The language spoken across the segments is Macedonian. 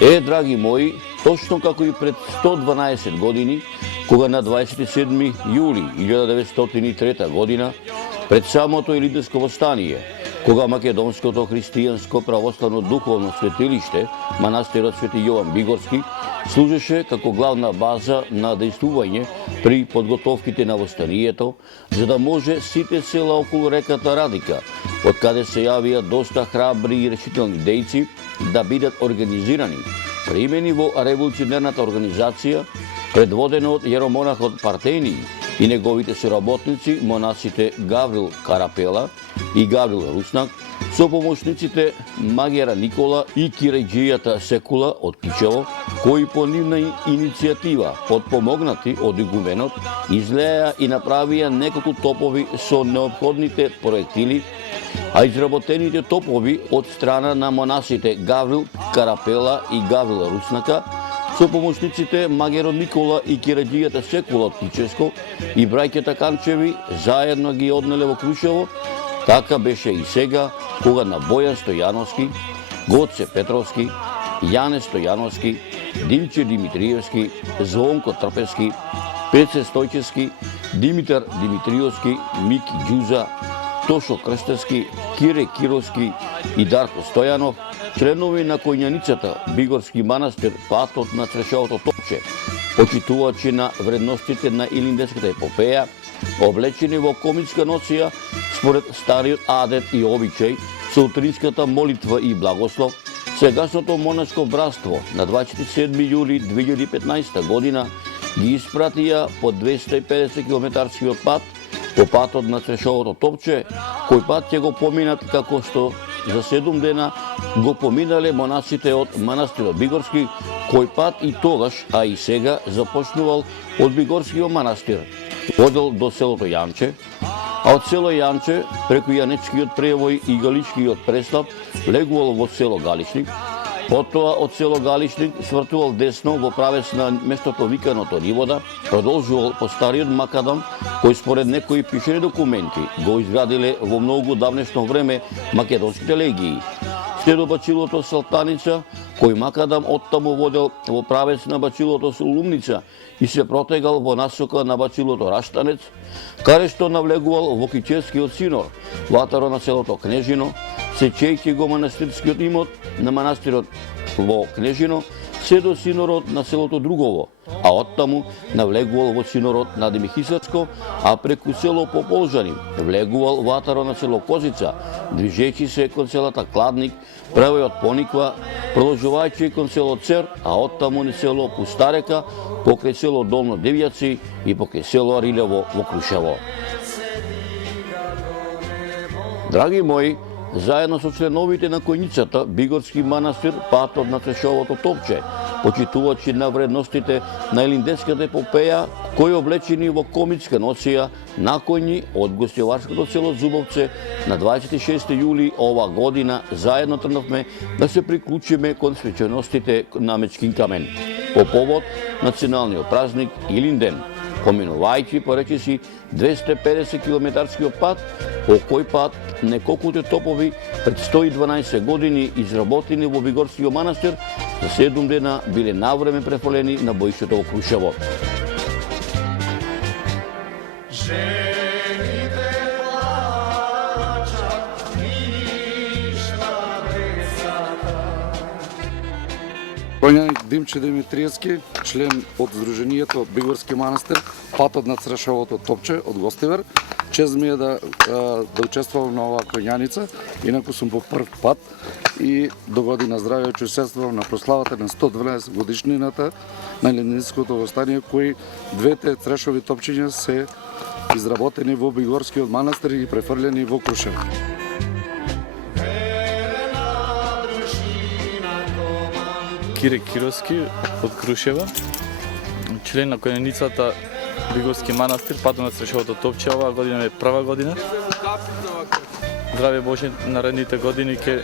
Драги мои, точно како и пред 112 години, кога на 27 јули 1903 година, пред самото Илинденско востание, кога македонското христијанско православно духовно светилиште, манастирот Свети Јован Бигорски, служеше како главна база на дејствување при подготовките на востанието, за да може сите села околу реката Радика, од каде се јавија доста храбри и решителни дејци, да бидат организирани, примени во револуционерната организација, предводена од јеромонахот Партении и неговите соработници, монасите Гаврил Карапела и Гаврил Руснак, со помошниците магиера Никола и кирајџијата Секула од Кичево, кои по нивна иницијатива, подпомогнати од игуменот, излеа и направија неколку топови со неопходните проектили, а изработените топови од страна на монасите Гаврил Карапела и Гаврил Руснака, со помошниците магиерот Никола и кирајџијата Секула од Кичевско и браќата Канчеви заедно ги однеле во Крушево. Така беше и сега, кога на Бојан Стојановски, Гоце Петровски, Јане Стојановски, Димче Димитриевски, Звонко Трпевски, Пеце Стојчевски, Димитар Димитриевски, Мики Ѓуза, Тошо Крстевски, Кире Кировски и Дарко Стојанов, членови на Коњаницата, Бигорски манастир, патот на Црешовото топче, почитувачи на вредностите на Илинденската епопеја, облечени во комичка ноција според стариот адет и обичај, со утринската молитва и благослов, сегашното монашко братство на 27 јули 2015 година ги испратија по 250 километарскиот пат, по патот на Црешовото топче, кој пат ќе го поминат како што за 7 дена го поминале монасите од манастирот Бигорски, кој пат и тогаш, а и сега започнувал од Бигорскиот манастир, водел до селото Јанче, а од село Јанче, преку Јанечкиот превој и Галичкиот преслав, легувал во село Галичник, потоа од село Галичник свртувал десно во правец на местото виканото Нивода, продолжувал по стариот макадам, кој според некои пишени документи го изградиле во многу давнешно време македонските легии. След бачилото Салтаница, кој макадам оттаму водел во правец на бачилото Сулумница и се протегал во насока на бачилото Раштанец, каде што навлегувал во Кичевскиот синор, ватаро на селото Кнежино, сечејќи го манастирскиот имот на манастирот во Кнежино, се до синорот на селото Другово, а оттаму навлегувал во синорот на Демихисарско, а преку село Пополжани влегувал ватаро на село Козица, движејќи се кон селата Кладник, правејот Пониква, продолжувајќи кон село Цер, а оттаму на село Пустарека, покрај село Долно Девјаци и покрај село Арилево во Крушево. Драги мои, заедно со членовите на Коњицата, Бигорски манастир, патот на Црешовото топче, почитувачи на вредностите на Илинденската епопеја, кои облечени во комичка ноција на коњи од гостјоварското село Зубовце на 26 јули ова година, заедно тргнавме да се приклучиме кон свеченостите на Мечкин камен, по повод националниот празник Илинден, поминувајќи по речиси 250 километарскиот пат, по кој пат неколкуте топови пред 112 години изработени во Бигорскиот манастир за 7 дена биле навреме префолени на боишето во Крушево. Коњаник Димче Димитриевски, член од Сдруженијето Бигорски манастир, патот на Црешовото топче од Гостивар. Чест ми е да учествувам на оваа коњаница, инаку сум по прв пат и до година здравје учествувам на прославата на 112 годишнината на Илинденското востание, кои двете Црешови топчиња се изработени во Бигорскиот манастир и префрлени во Крушево. Кире Кировски од Крушева, член на Коњаницата Бигорски манастир, патот на Црешовото топче. Оваа година е прва година. Здравје Боже, наредните години ќе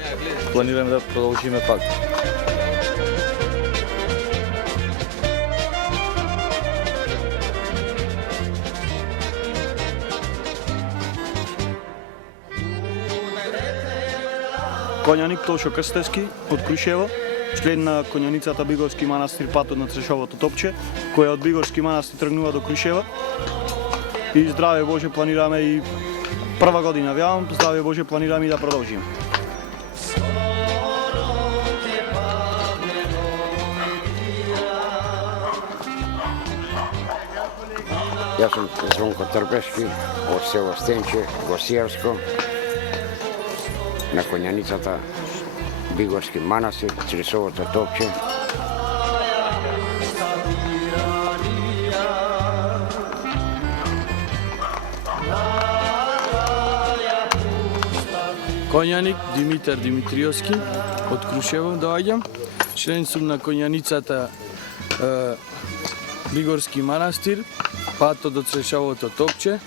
планираме да продолжиме пак. Коњаник Тошо Крстевски од Крушево, член на конјаницата Бигорски манастир патот на Црешовото топче, која од Бигорски манастир тргнува до Крушева. И здраве Боже планираме и прва година вјавам, здраве Боже планираме и да продолжиме. Јас сум Звонко Трпешки од село Стенче, Госијавско, на конјаницата Бигорски манастир, Црешовото топче. Конјаник Димитар Димитриовски од Крушево доаѓам. Член сум на конјаницата Бигорски манастир, патот до Црешовото топче.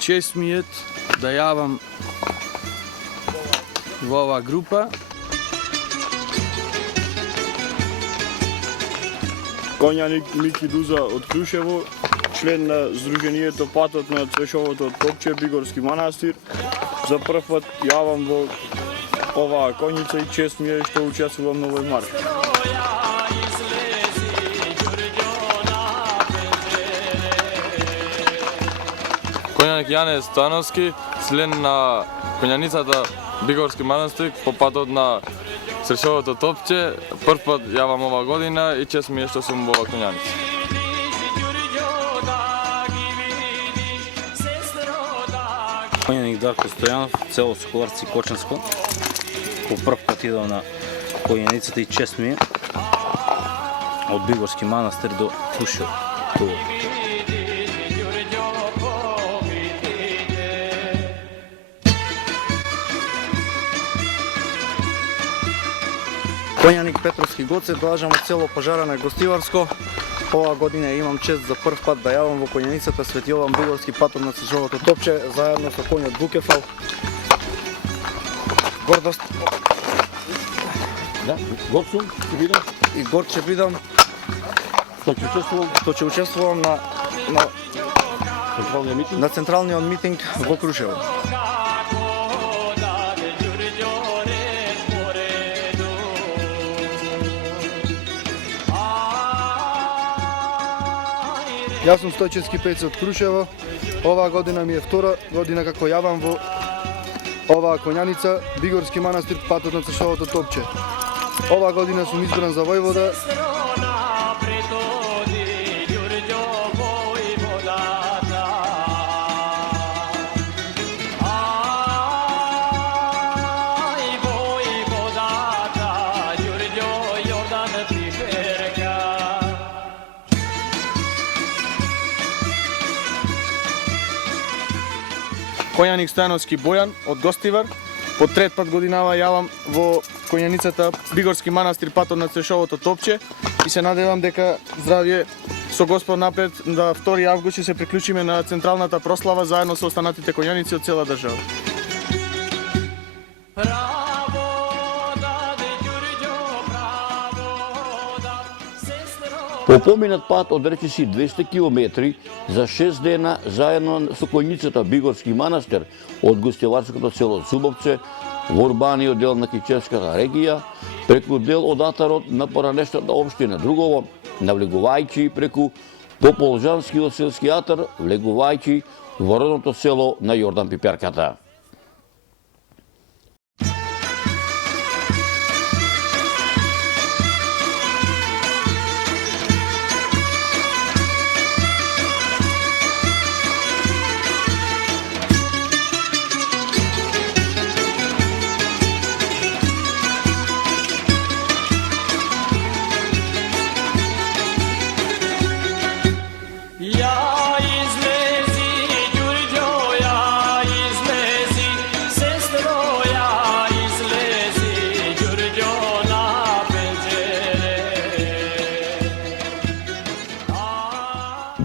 Чест ми е да јавам во оваа група. Конјаник Мики Дуза од Крушево, член на Сдруженијето патот на Црешовото топче, Бигорски манастир. За прв пат јавам во оваа конјица и чест ми е што учествувам на овој марш. Конјаник Јане Становски, член на конјаницата Бигорски манастир по патот на Црешовото топче. Прв пат јавам ова година и чест ми е што сум во ова конјаница. Конјаник Дарко Стојанов, село Соколарци, Кочанско. По прв пат идам на конјаницата и чест ми е од Бигорски манастир до Крушево. Конјаник Петровски Гоце, доаѓам од село Пожарана, Гостиварско. Оваа година имам чест за прв пат да јавам во конјаницата Свети Јован Бигорски патот на Црешовото топче, заедно со коњот Букефал. Гордост Да, горд сум, ќе бидам. и горд ќе бидам Што ќе учествувам што ќе учествувам на централниот митинг. на централниот митинг во Крушево. Јас сум Стојчевски Пејце од Крушево. Оваа година ми е втора година како јавам во оваа конјаница Бигорски манастир патот на Црешовото топче. Оваа година сум избран за војвода. Конјаник Становски Бојан од Гостивар. По трет пат годинава јавам во конјаницата Бигорски манастир патот на Црешовото топче и се надевам дека здравје со Господ напред да 2 август ќе се приклучиме на централната прослава заедно со останатите конјаници од цела држава. По поминат пат од речиси 200 километри за 6 дена заедно со конјицата Бигорски манастир од гостиварското село Цубовце во урбаниот дел на Кичевската регија, преку дел од атарот на поранешната општина Другово, навлегувајќи преку Пополжанскиот селски атар, влегувајќи во родното село на Јордан Пиперката.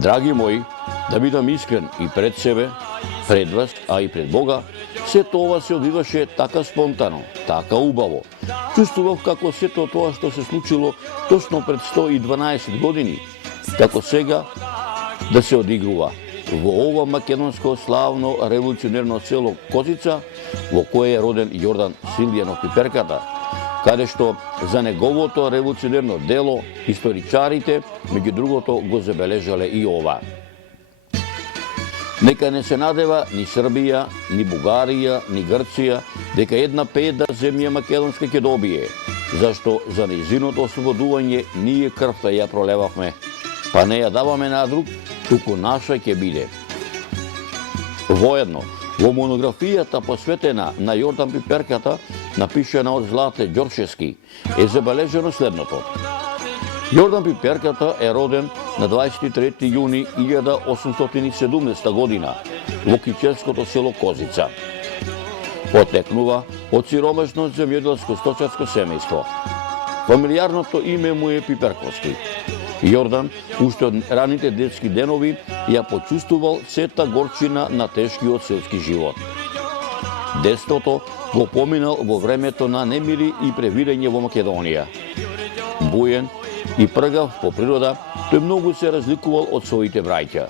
Драги мои, да бидам искрен и пред себе, пред вас, а и пред Бога, сето ова се одвиваше така спонтано, така убаво. Чувствував како сето тоа што се случило точно пред 112 години, како сега да се одигрува во ова македонско славно револуционерно село Козица, во кое е роден Јордан Силјанов Пиперката, каде што за неговото револуционерно дело историчарите, меѓу другото, го забележале и ова. Нека не се надева ни Србија, ни Бугарија, ни Грција, дека една педа земја македонска ќе добие, зашто за нејзиното ослободување ние крвта ја пролевавме, па не ја даваме на друг, туку наша ќе биде. Воедно, во монографијата посветена на Јордан Пиперката, напишена од Злате Ѓорчевски, е забележено следното. Јордан Пиперката е роден на 23. јуни 1817 година во кичевското село Козица. Потекнува од сиромашно земјоделско-сточарско семејство. Фамилијарното име му е Пиперковски. Јордан, уште од раните детски денови, ја почувствувал сета горчина на тешкиот селски живот. Детството го поминал во времето на немири и превирање во Македонија. Буен и пргав по природа, тој многу се разликувал од своите браќа.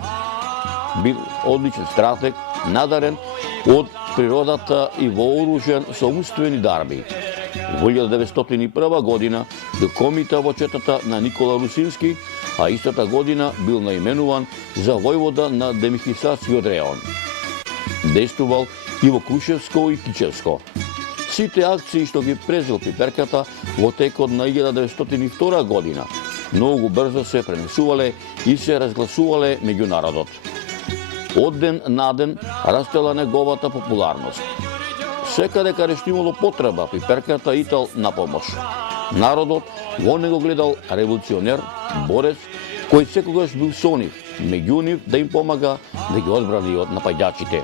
Бил одличен стратег, надарен од природата и вооружен со умствени дарби. Во 1901 година бил комита во четата на Никола Русински, а истата година бил наименуван за војвода на Демихисарскиот реон. Действувал и во Крушевско и Кичевско. Сите акции што ги презел Пиперката во текот на 1902 година многу брзо се пренесувале и се разгласувале меѓу народот. Од ден на ден растела неговата популарност. Секаде каде што имало потреба, Пиперката итал на помош. Народот во него гледал револуционер, борец, кој секогаш бил со нив, меѓу нив да им помага да ги одбрани од напаѓачите.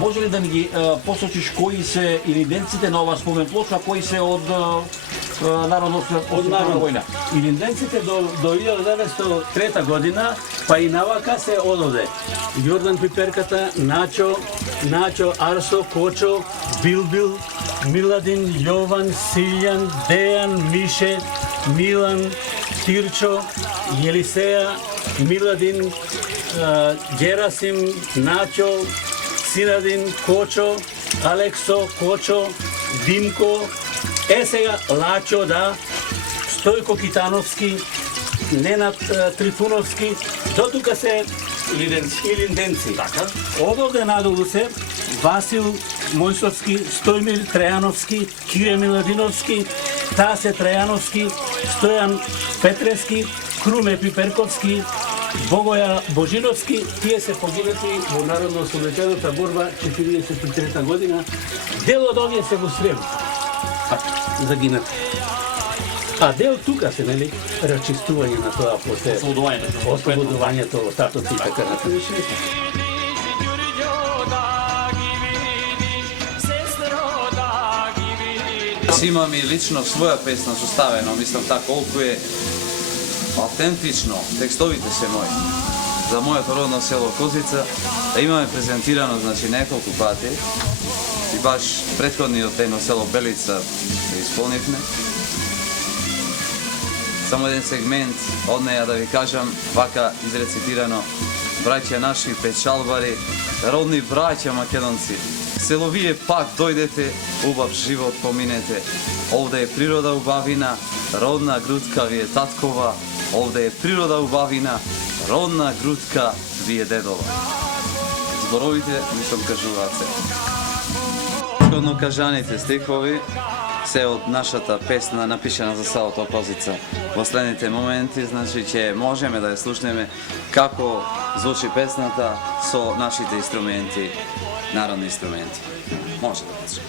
Може ли да ми ги посочиш кои се илинденците на ова спомен плоча, кои се од народот од војна? Илинденците до 1903 година, па и навака се ододе. Јордан Пиперката, Начо, Арсо, Кочо, Билбил, Миладин, Јован, Силјан, Дејан, Мише, Милан, Тирчо, Јелисеја, Миладин, Ѓерасим, Начо, Синадин, Кочо, Алексо, Кочо, Димко, сега Лачо, да, Стојко Китановски, Ненад Трифуновски, до тука се илинденци. Одовде надолу се Васил Мојсовски, Стојмир Трајановски, Кире Миладиновски, Тасе Трајановски, Стојан Петрески, Круме Пиперковски, Богоја Божиновски, тие се погинати во Народно-ослободителната борба 1943 година. Дел од овие се во Сребреница загинати. А дел тука се, нели, рачистување на тоа после ослободувањето, остатоци и така натаму. Имам и лично своја песна составена, мислам така колку е автентично, текстовите се мои. За моето родно село Козица, да имаме презентирано, значи, неколку пати. И баш претходниот едно село Белица ја исполнивме. Само еден сегмент од неја да ви кажам, вака изрецитирано: браќа наши печалбари, родни браќа македонци, село вие пак дојдете, убав живот поминете. Овде е природа убавина, родна грудка ви е таткова. Овде е природа убавина, родна грудка ви е дедова. Зборовите мислам кажуваат се. Предходно кажаните стихови се од нашата песна напишана за селото Козица. Во следните моменти, значи, ќе можеме да ја слушнеме како звучи песната со нашите инструменти, народни инструменти. Може да кажем.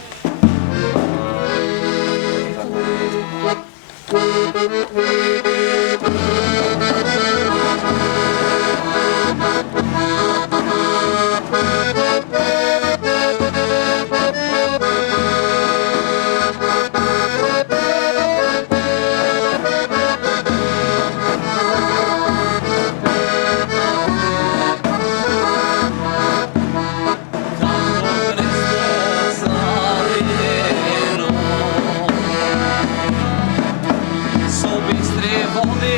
So bistri vodi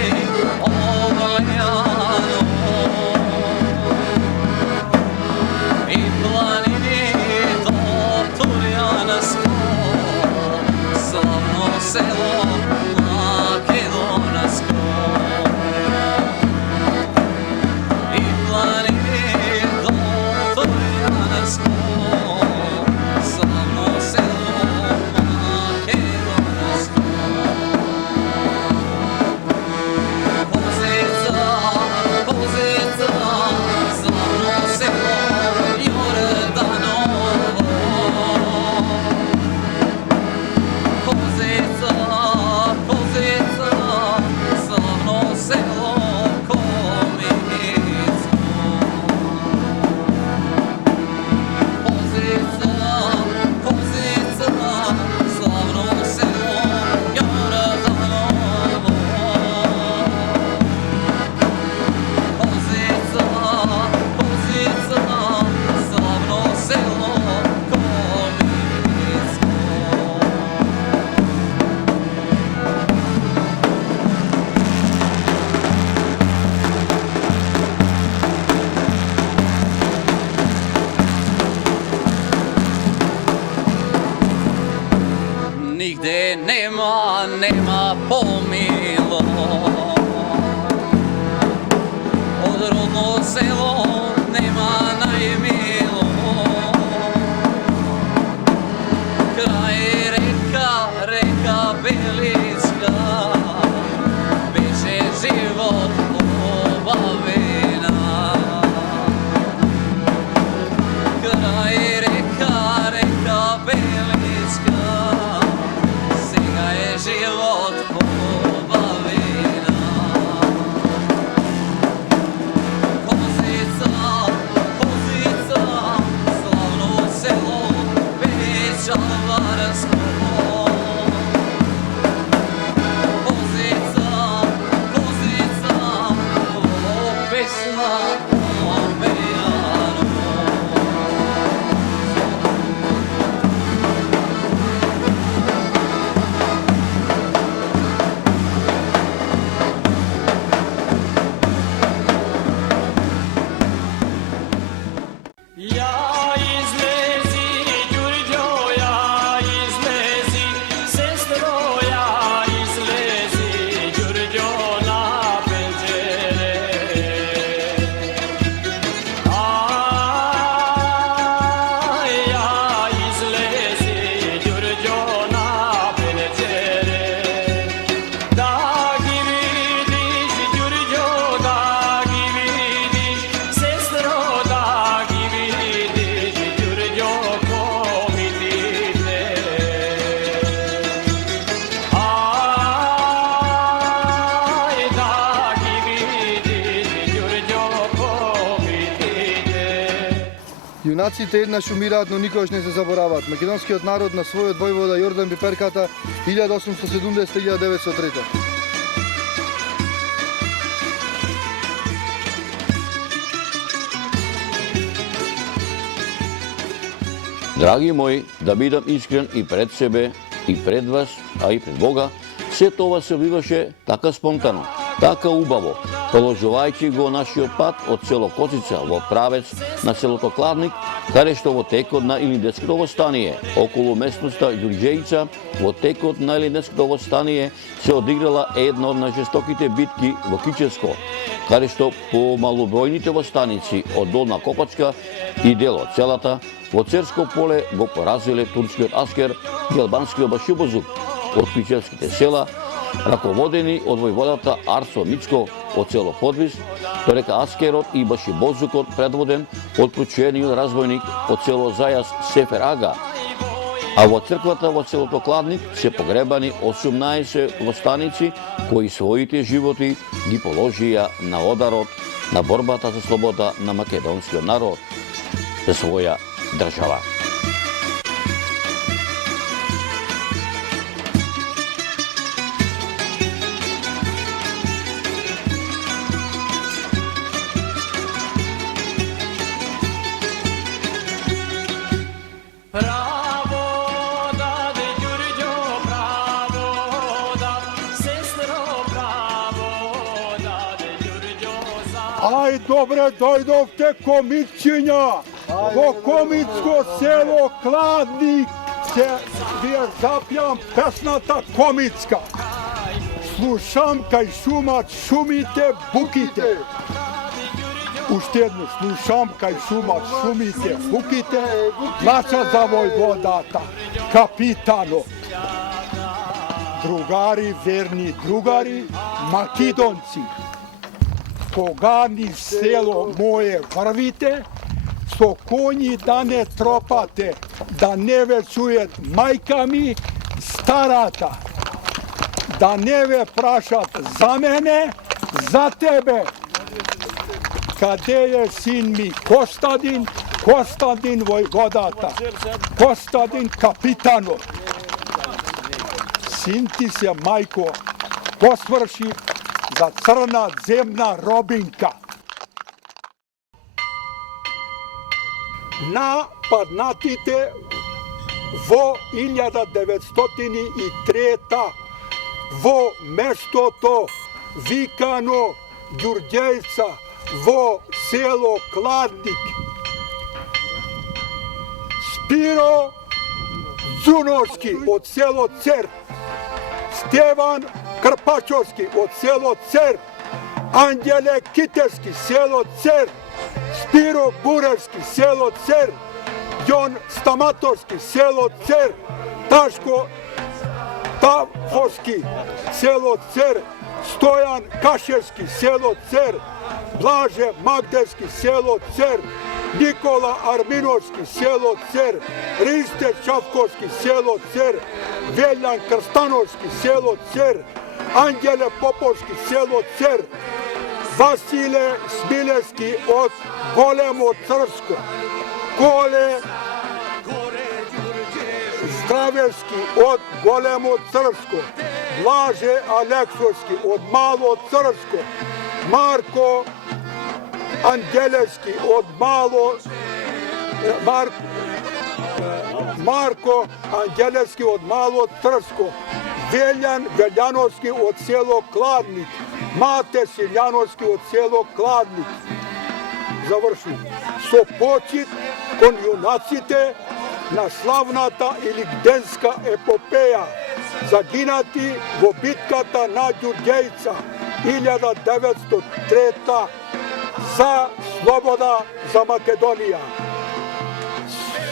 gde nema pomilo. Od rodno selo nema najmilo. Kraj reka Belicka, biće život obavina. Kraj reka Belicka, sega je život obavina. Kozica, slavno selo, Pečalvarsko. Kozica, ovo pesma o Bejanu. Ja izlezi, Đurđo, ja izlezi, sestro, ja izlezi, Đurđo, na penđere. Aj, ja izlezi, Đurđo, na penđere. Da gi vidiš, Đurđo, da gi vidiš, sestro, da gi vidiš, Đurđo, ko mi digne. Aj, da gi vidiš, Đurđo, ko mi digne. Юнаците еднаш умираат, но никогаш не се забораваат. Македонскиот народ на својот војвода Јордан Пиперката 1870-1903. Драги мои, да бидам искрен и пред себе, и пред вас, а и пред Бога, се тоа се биваше така спонтано, така убаво, продолжувајќи го нашиот пат од село Коцица во правец на селото Кладник, каде што во текот на Илинденското востание, околу местноста Ѓурѓеица, во текот на Илинденското востание се одиграла една од најжестоките битки во Кичевско, каде што по малобројните востаници од Долна Копачка и дел од целата, во Церско поле го поразиле турскиот аскер и албанскиот башибозук од Кичевските села, раководени од војводата Арсо Мичко од село Подвис, додека аскерот и башибозукот предводен од прочуениот разбойник од село Зајас Сефер Ага. А во црквата во селото Кладник се погребани 18 востаници кои своите животи ги положија на ударот на борбата за слобода на македонскиот народ за своја држава. Ај, добре дојдовте комитчиња, во комитско село Кладник ќе ви ја запјам песната комитска. Слушам кај шумат шумите, буките. Уште едно, слушам кај шумат шумите, буките, плача за војводата, капитанот. Другари, верни другари, македонци, кога ни село мое врвите, со коњи да не тропате, да не ве чует мајка ми старата, да не ве прашат за мене, за тебе. Каде е син ми Костадин, Костадин војводата, Костадин капитанот. Син ти се, мајко, посврши за црна земна робинка. Нападнатите во 1903 во местото викано Ѓурѓејца во село Кладник. Спиро Zunoški od selo Cer, Stevan Karpačovski od selo Cer, Anđele Kiterski selo Cer, Spiro Burarski selo Cer, Jon Stamatorski selo Cer, Taško Tafoski selo Cer, Stojan Kašerski selo Cer, Blaže Magderski selo Cer, Nikola Arminovski selo Cer, Riste Čavkovski selo Cer, Veljan Krstanovski selo Cer, Anđele Popovski selo Cer, Vasile Smileski od Golemo Crsko, Kole Zdravevski od Golemo Crsko, Blaže Aleksovski od Malo Crsko, Marko Anđelevski od Marko Anđelevski od Malo Crsko, Veljan Veljanovski od selo Kladnik, Mate Siljanovski od selo Kladnik. Završim. Sopocit kon junacite na slavната или гденска епопея, загинати во битката на Ѓурѓејца 1903 за слобода за Македонија.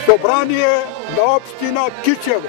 Собрание на општина Кичево.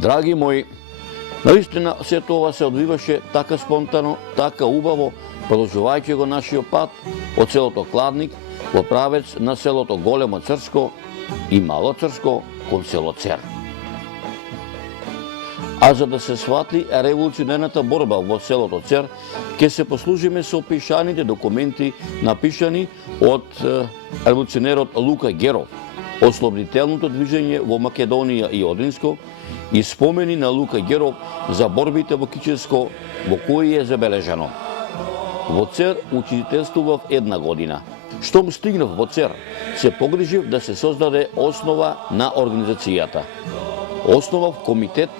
Драги мои, наистина сето ова се одвиваше така спонтано, така убаво, продолжувајќи го нашиот пат од селото Кладник во правец на селото Големо Црско и Мало Црско кон село Цер. А за да се сватли револуционерната борба во селото Цер, ќе се послужиме со опишаните документи напишани од револуционерот Лука Геров, ослободителното движење во Македонија и Одринско, и спомени на Лука Геров за борбите во Кичевско, во кои е забележано: во Цер учителствував 1 година. Штом стигнав во Цер, се погрижив да се создаде основа на организацијата. Основав комитет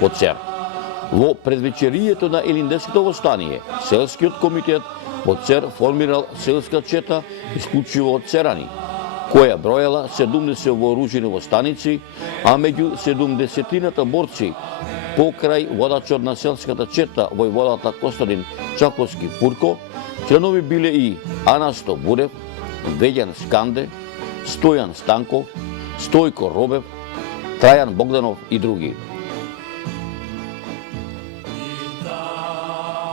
во Цер. Во предвечерието на Илинденското востание, селскиот комитет во Цер формирал селска чета исклучиво од церани, која бројала 70 вооружени востаници, а меѓу 70-тината борци покрај водачот на селската чета војводата Костадин Чаковски Пурко, членови биле и Анасто Бурев, Веѓан Сканде, Стојан Станков, Стојко Робев, Трајан Богданов и други.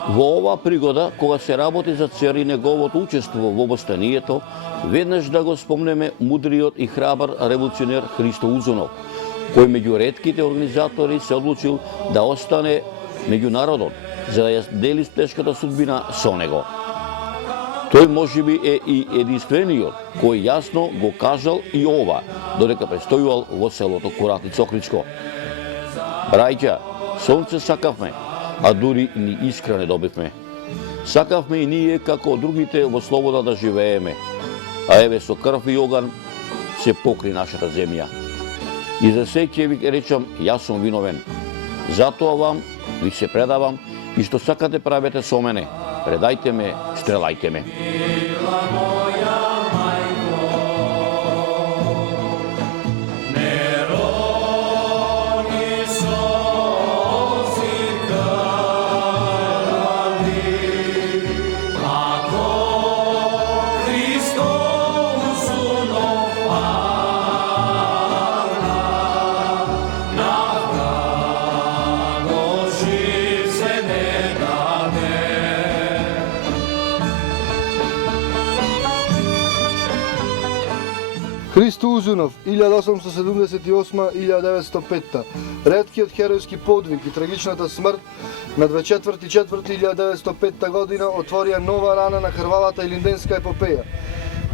Во оваа пригода, кога се работи за Цер и неговото учество во востанието, веднаш да го спомнеме мудриот и храбар револуционер Христо Узунов, кој меѓу ретките организатори се одлучил да остане меѓу народот, за да ја дели тешката судбина со него. Тој можеби е и единствениот кој јасно го кажал и ова, додека престојувал во селото Куратица Охридско. Брајќа, сонце сакавме, а дури ни искра не добивме. Сакавме и ние, како другите, во слобода да живееме, а еве со крв и оган се покри нашата земја. И за се ќе ви речам, јас сум виновен. Затоа вам ви се предавам и што сакате правете со мене. Предајте ме, стрелајте ме. Мила моја мајко, не Христо Узунов, 1878-1905. Реткиот херојски подвиг и трагичната смрт на 24.4.1905 година отворија нова рана на крвавата илинденска епопеја,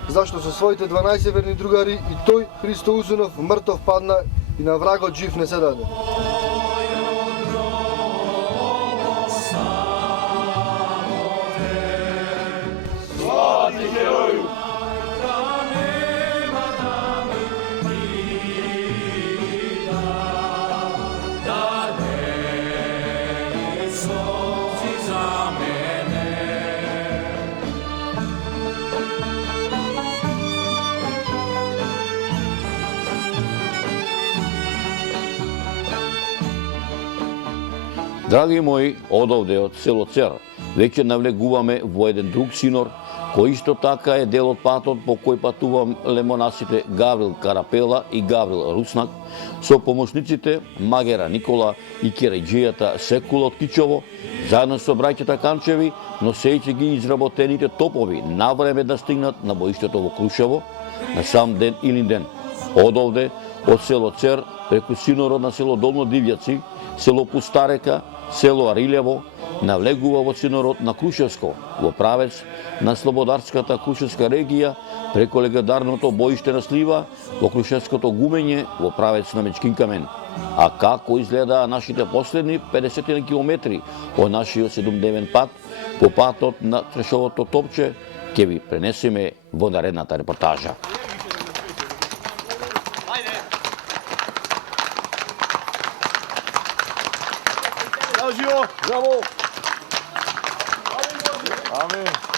зашто со своите 12 верни другари и тој, Христо Узунов, мртов падна и на врагот жив не се даде. Славни героју! Драги мои, одовде од село Цер, веќе навлегуваме во еден друг синор, кој исто така е дел од патот по кој патувале монасите Гаврил Карапела и Гаврил Руснак, со помошниците Магера Никола и керејџијата Секула од Кичово, заедно со браќата Канчеви, носејќи ги изработените топови на време да стигнат на боиштето во Крушево, на сам ден Илинден. Одовде, од село Цер, преку синорот на село Долно Дивјаци, село Пустарека, село Арилево, навлегува во синорот на Крушевско, во правец на Слободарската Крушевска регија, преку легендарното боиште на Слива, во Крушевското гумење, во правец на Мечкин камен. А како изгледаа нашите последни 50 километри од нашиот 7-дневен пат, по патот на Трешовото топче, ќе ви пренесеме во наредната репортажа. Живо! Браво! Амин!